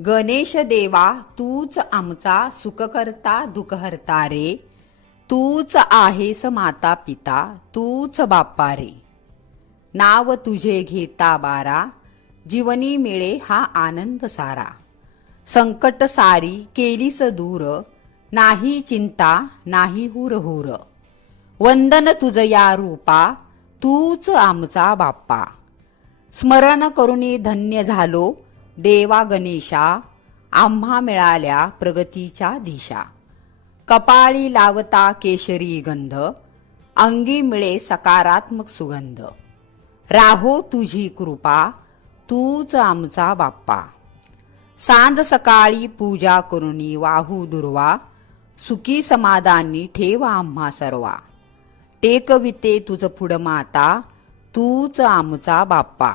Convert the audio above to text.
गणेश देवा तूच आमचा सुखकर्ता दुःखहर्ता रे, तूच आहेस माता पिता तूच बाप्पा रे. नाव तुझे घेता बारा, जीवनी मिळे हा आनंद सारा. संकट सारी केलीस दूर, नाही चिंता नाही हुरहुर. वंदन तुझ या रूपा, तूच आमचा बाप्पा. स्मरण करुणी धन्य झालो देवा गणेशा, आम्हा मिळाल्या प्रगतीच्या दिशा. कपाळी लावता केशरी गंध, अंगी मिळे सकारात्मक सुगंध. राहो तुझी कृपा, तूच आमचा बाप्पा. सांज सकाळी पूजा करुणी वाहू दुर्वा, सुखी समाधानी ठेवा आम्हा सर्वा. टेकविते तुझ पुढ माता, तूच आमचा बाप्पा.